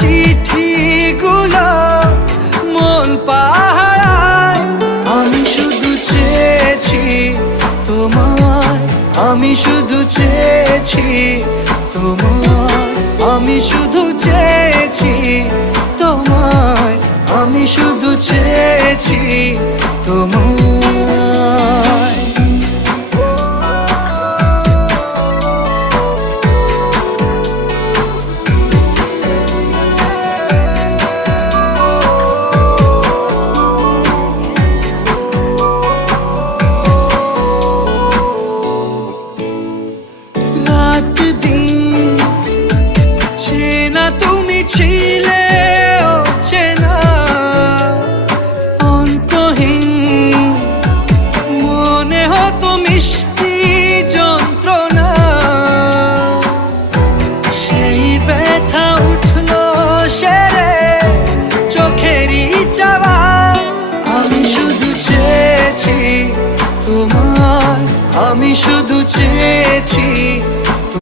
চিঠিগুলো মন পাহারায়। আমি শুধু চেয়েছি তোমায়, আমি শুধু চেয়েছি তোমায়, আমি শুধু চেয়েছি তোমায়, আমি শুধু চেয়েছি তোমায়। রাত দিন চেনা তুমি ছিলে চেনা অন্তহীন, মনে হতো মিষ্টি যন্ত্রণা। সেই ব্যথা উঠলো সেরে চোখেরই চাওয়া। আমি শুধু চেয়েছি তোমার, আমি শুধু চেয়েছি